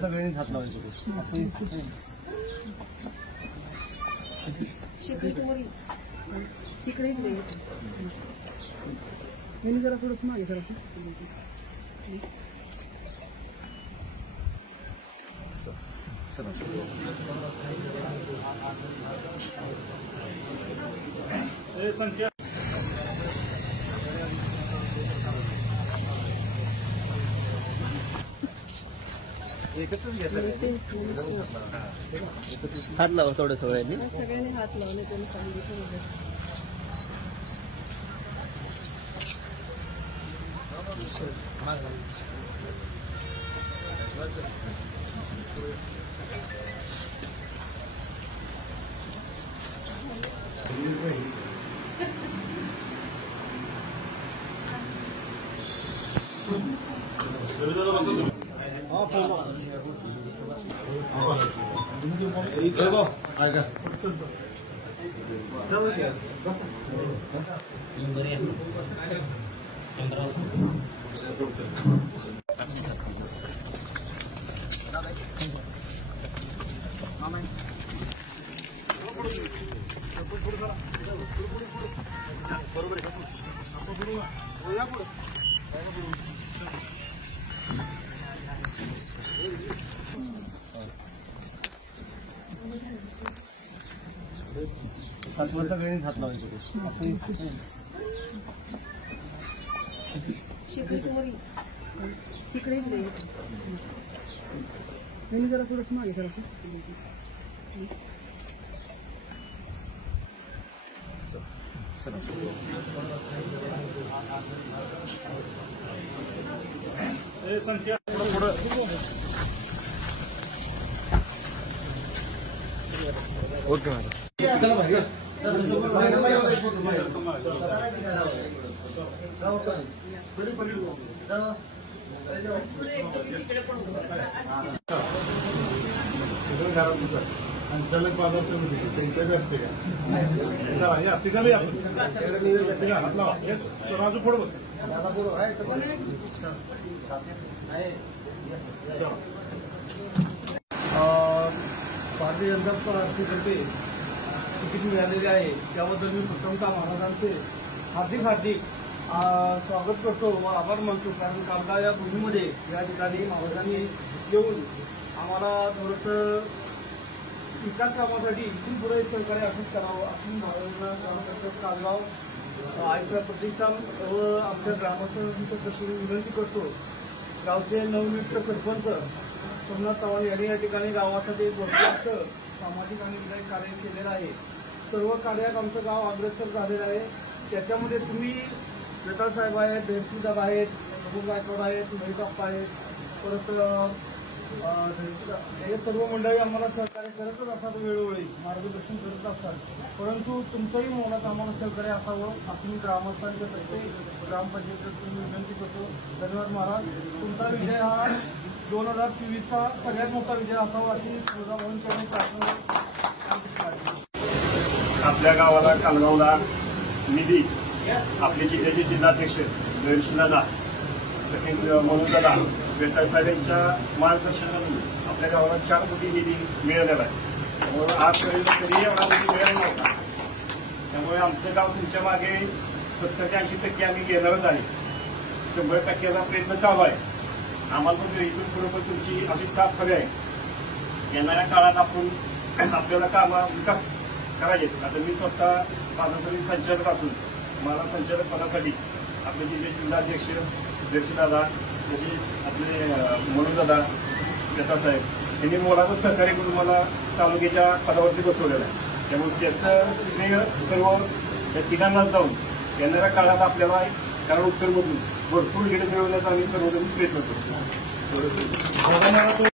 सगळ्यांनी हात लावायचे तिकडे जरा थोडंसं मागे करायचं. संख्या हात लावा थोडं सगळ्यांनी हात लावले त्यांनी सगळ्यांनी हात लावायचे तिकडे जरा थोडंसं मागे करायचं. संख्या ओके मॅडम. संचालक बाजार समिती त्यांच्या असते का तिकडे हात लावा. राजू पुढे बघ. भारतीय जनता पार्टीसाठी तिकीट मिळालेले आहे त्याबद्दल मी प्रथमतः महाराजांचे हार्दिक स्वागत करतो व आभार मानतो. कारण कामगार या भूमीमध्ये या ठिकाणी महाराजांनी येऊन आम्हाला थोडंसं विकास कामासाठी इथून पुढे सहकार्य असंच करावं असं महाराजांना कामगाव आईचा प्रतिष्ठान व आमच्या ग्रामस्थांच्या दृष्टीने विनंती करतो. गावचे नवनियुक्त सरपंच सोमनाथ चव्हाण यांनी या ठिकाणी गावासाठी भरपूर सामाजिक आणि विधायक कार्य केलेलं आहे. सर्व कार्यात आमचं गाव अग्रेसर झालेलं आहे. त्याच्यामध्ये तुम्ही वेताळ साहेब आहेत, देवशीदादा आहेत, प्रभू गायकवाड आहेत, महिताप्पा आहेत, परत हे सर्व मंडळी आम्हाला सहकार्य करतच असतात, वेळोवेळी मार्गदर्शन करत असतात. परंतु तुमचंही मौनात आम्हाला सहकार्य असावं असं मी ग्रामस्थांच्या प्रत्येक ग्रामपंचायतीत विनंती करतो. धन्यवाद महाराज. तुमचा विजय हा 2024चा सगळ्यात मोठा विजय असावा अशी तुळजाभवानीकडून प्रार्थना. आपल्या गावाला कालगावला निधी आपले जिल्ह्याचे जिल्हाध्यक्ष देवशीदादा तसेच मनोजदादा वेताळ साहेब यांच्या मार्गदर्शनातून आपल्या गावाला 4 कोटी निधी मिळालेला आहे. त्यामुळे आजपर्यंत कधीही एवढा निधी मिळाला नव्हता. त्यामुळे आमचं गाव तुमच्या मागे 70 ते 80% आम्ही घेणारच आहे. 100%चा प्रयत्न चालू आहे. आम्हाला पण इथून बरोबर तुमची अशी साथ हवी आहे. येणाऱ्या काळात आपण आपल्याला विकास करायचे. आता मी स्वतः बाजार संचालक असून मला संचालकपदासाठी आपले जिल्ह्याचे जिल्हाध्यक्ष देवशीदादा जसे आपले मनोजदादा वेताळ साहेब यांनी मोलाचं सहकार्य करून मला तालुक्याच्या पदावरती बसवलेलं आहे. त्यामुळे त्याचं श्रेय सर्व या तिघांनाच जाऊन येणाऱ्या काळात आपल्याला कारण उत्तर बदलून भरपूर लीड मिळवण्याचा आम्ही सर्वजण प्रयत्न करतो.